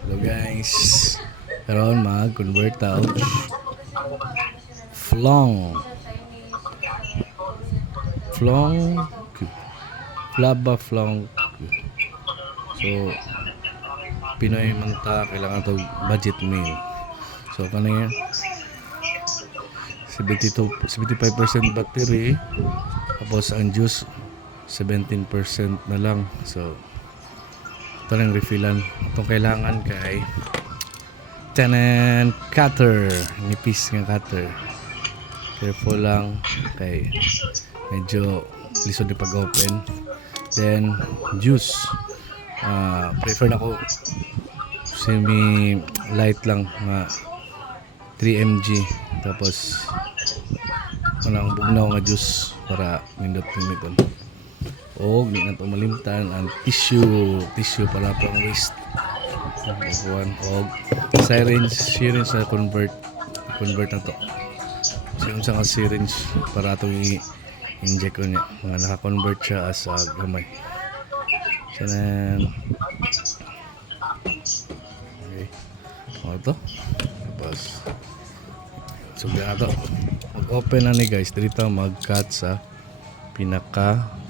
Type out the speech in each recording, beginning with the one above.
Hello guys. Karon mag-convert ta og flong. Flong. Flaba flong. So Pinoy man ta kailangan to budget meal. So kanaya 75% battery tapos ang juice 17% na lang. So ito lang refillan. Itong kailangan kay tanan cutter, nipis ng cutter. Careful lang kay medyo lisod yung pag-open. Then juice, prefer na ko semi light lang nga 3 mg. Tapos kanang bugnaw nga juice para nindot pimiton. O di na ito malimtan ang tissue para pang waste. O syringe na convert na to. Yung sa syringe para ito i-inject ko niya. Nga naka-convert siya as gamay. Sanan. Okay. O ito. Tapos sugda na ito. Mag-open na ni guys. Dito mag-cut sa pinaka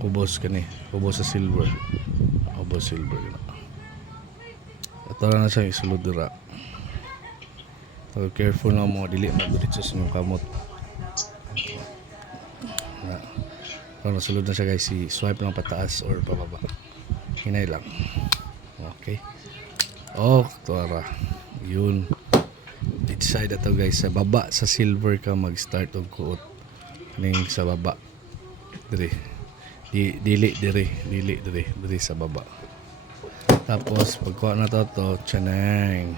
ubos kani. Ubos sa silver. Ubos silver. Ito na siya isulod dira. So careful na mo dili magdudit sa inyong kamot. Kung nasulod na siya guys, swipe lang pataas or pababa. Hinay lang. Okay. Oh, tuara. Yun. Each side ito guys, sa baba sa silver ka mag-start og kuot. Ning sa baba. Dili sa baba. Tapos pagkuha na to tiyanang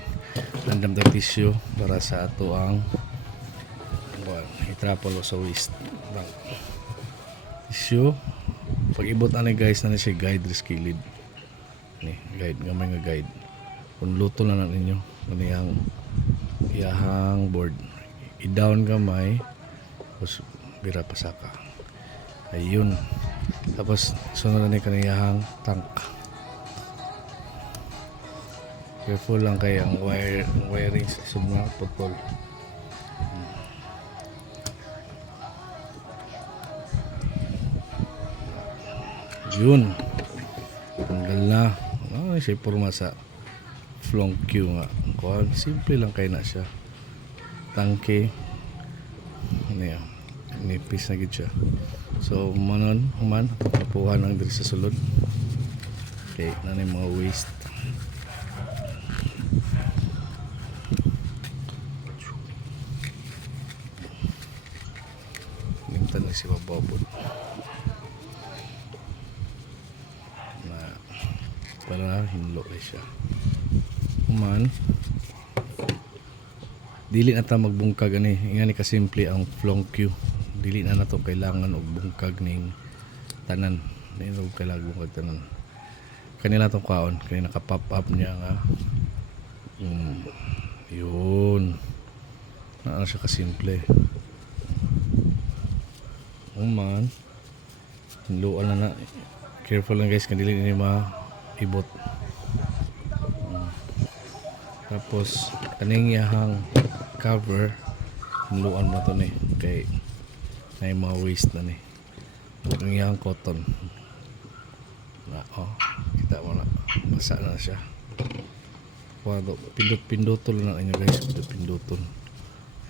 random the tissue para sa ato ang itrapol sa waist lang. Tissue pag ibot ani guys na siya guide riskilid ni guide gamay nga guide kung luto na ninyo kaniyang iyahang board i-down gamay tapos bira pasaka ayun tapos sunod na ni kaniyang tank. Careful lang kay ang wiring sa summa putol. Yun. Tanggal na. Siya porma sa flong Q nga. Kuhan, simple lang kay na siya. Tangke. Ano yan? Nipis na gid siya. So, human, napuhan ang diri sa sulod. Okay, na mga waste. Limtan na si bababod. Para hinlo na siya. Human dili na ta magbungkag ani. Ingani ka simple ang flong Q. Dili na nato kailangan og bungkag ning tanan. Dili na kailangan bungkag tanan. Kanila tong kaon, kani naka-pop up niya nga. Yun. Naa siya ka simple. Human hinloan na. Careful lang guys, kanili ni ibot. Tapos kaning yahang cover hinluan mo to ni kay na mga waste na ni kaning yahang cotton na kita mo na basa na siya wado pindot-pindotol na inyo guys pindot-pindoton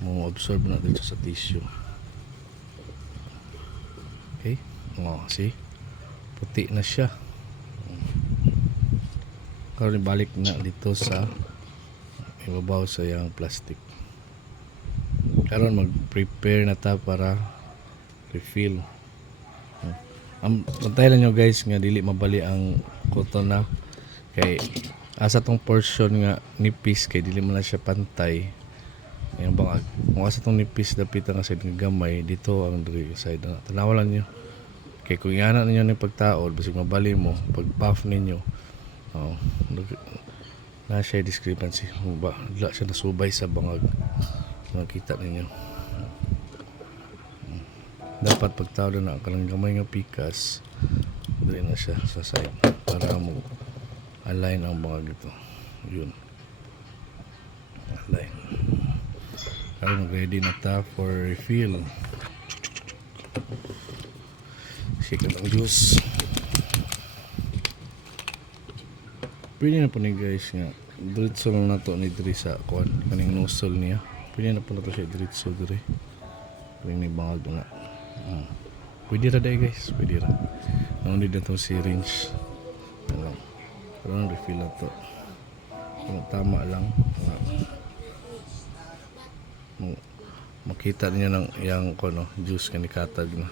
mo absorb na dito sa tissue. Okay see puti na siya. Karon ibalik na dito sa ibabaw sa yang plastic. Karon mag-prepare na ta para refill. Ang pantay lang nyo guys nga dili mabali ang cotton na kay asa tong portion nga nipis kay dili man na siya pantay. Yang bangag kung asa tong nipis dapit nga side nga gamay dito ang diri side na tanawalan nyo kay kung yana ninyo ni pagtaod basig mabali mo pag buff ninyo na siya discrepancy ba wala siya nasubay sa bangag makita ninyo dapat pagtawad na kanang gamay nga pikas dili na siya sa side para mo align ang bangag ito. Yun. Alay. Karon ready na ta for refill. Shake ang juice. Pwede na po ni guys nga. Diretso lang na to ni diri sa kuan kaning nozzle niya. Pwede na po na to siya diretso diri. Kaning may bangag na. Pwede ra dai guys, pwede ra. No need na to syringe. Ano. Karon refill na to. Kung tama lang. Makita niyo ng yang kuno juice kani katag na.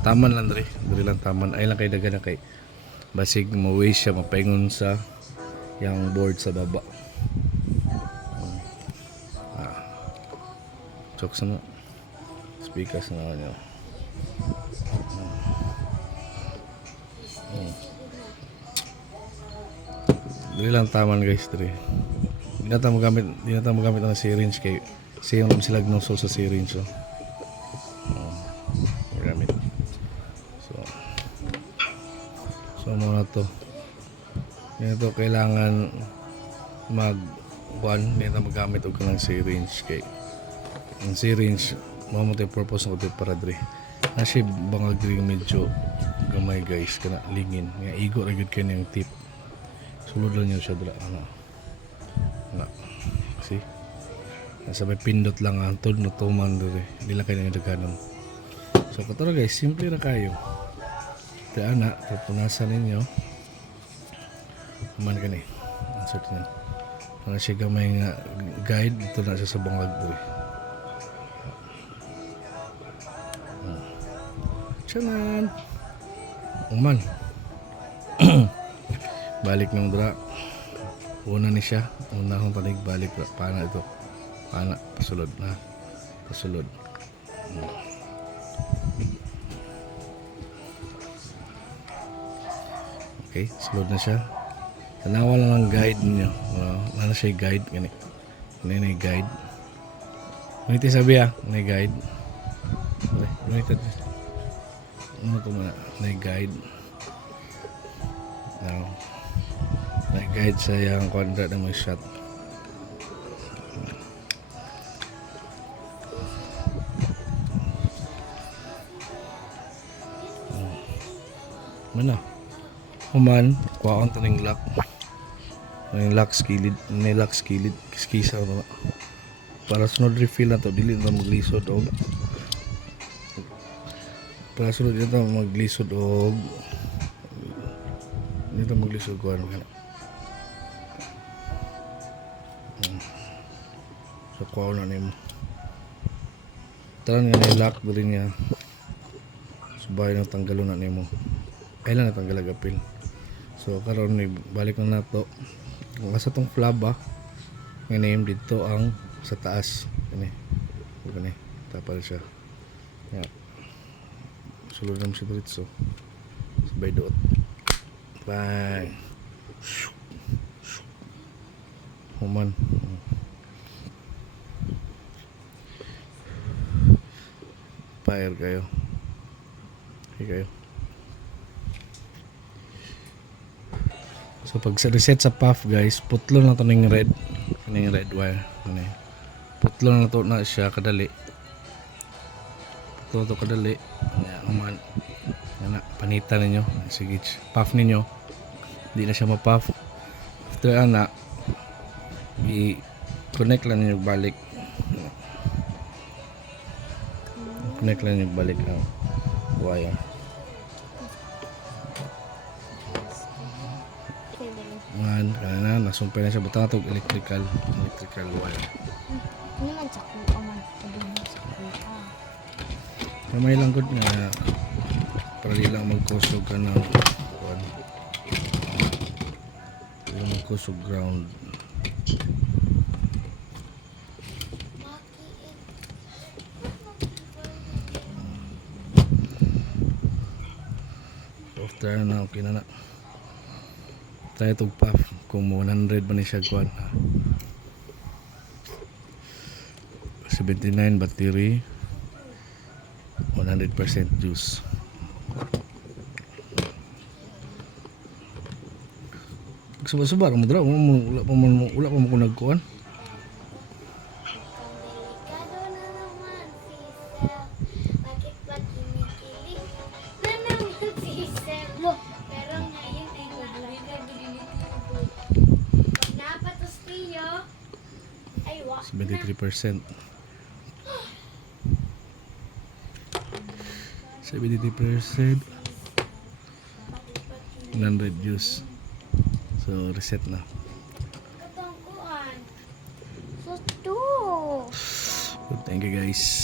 Taman lang diri lang taman. Ay lang kay dagan na kay basig mo waste siya mapaingon sa yang board sa baba. Chokes na. Speakers na niyo. Dili lang taman guys diri. Di na ta magamit ang syringe kay same naman sila nozzle sa syringe so. Gamit. So muna to. Ito kailangan magamit og kanang syringe kay ang syringe mao mo purpose ng para diri. Na siya bangag diri medyo gamay guys kana lingin nga igo ra gid kani ang tip. Sulod lang niyo siya dira ana. See? Sabay pindot lang ang tod no tuman diri. Di lang kayo daghanon. So katara guys, simple ra kayo. Kaya ana, pupunasan ninyo. Man gani. Insert niyo. Para siya gamay nga guide dito na siya sa bangag diri. Chanan. Uman. Balik ng dra. Una ni siya. Una akong panig balik. Paana ito. Paana. Pasulod na. Pasulod. Okay. Sulod na siya. Tanawa lang ang guide niyo. Ano siya guide? Gani. Ano yung guide? Ngunit sabi ano yung guide? Ngunit ano ito muna? Ano yung guide? Now. Nag-guide sa yung quadrat na may shot. Mana? Human, kuha ko ng lock. Yung lock skilid. May lock skilid. Kiskisa ko na. Para sunod refill na to, dili na maglisod og. Para sunod dito maglisod og. Dito maglisod ko ano. So kuha na nimo. Taran nga na-lock diri niya. Subay na tanggalon na nimo. Ay lang natanggal agapil. So karon ni balik na nato. Kung asa tong flap ba, nga name dito ang sa taas. Kani tapal siya. Ya. Sulod naman siya dito. Sabay doot. Bang. Human. Fire kayo. Okay kayo. So pag sa reset sa puff guys, putlo na to ng red. Ning red wire. Putlo na to na siya kadali. Putlo to kadali. Naman. Yan na, panitan ninyo. Sige, puff ninyo. Hindi na siya ma-puff. After ana, i-connect lang ninyo balik. Connect lang ninyo balik ang wire. Kanina, nasumpay na siya. Butang itong electrical wire. Ano man sa kung aman? Kamay lang good nga para di lang magkusog ka ng magkusog ground. After na, okay na. Tayo itong puff kung 100 ba ni siya kuwan. 79 battery, 100% juice. Suba-suba mo dra, wala pa mo ko nagkuan. Delikado na naman si Sel. Bakit ba kinikilig na naman si Sel? Pero ngayon ay nakakagilid-libot. Pag napatos kayo, ay wak na. 73%. 73%. 100 views. So reset na. Katangkuan. So, to. Thank you guys.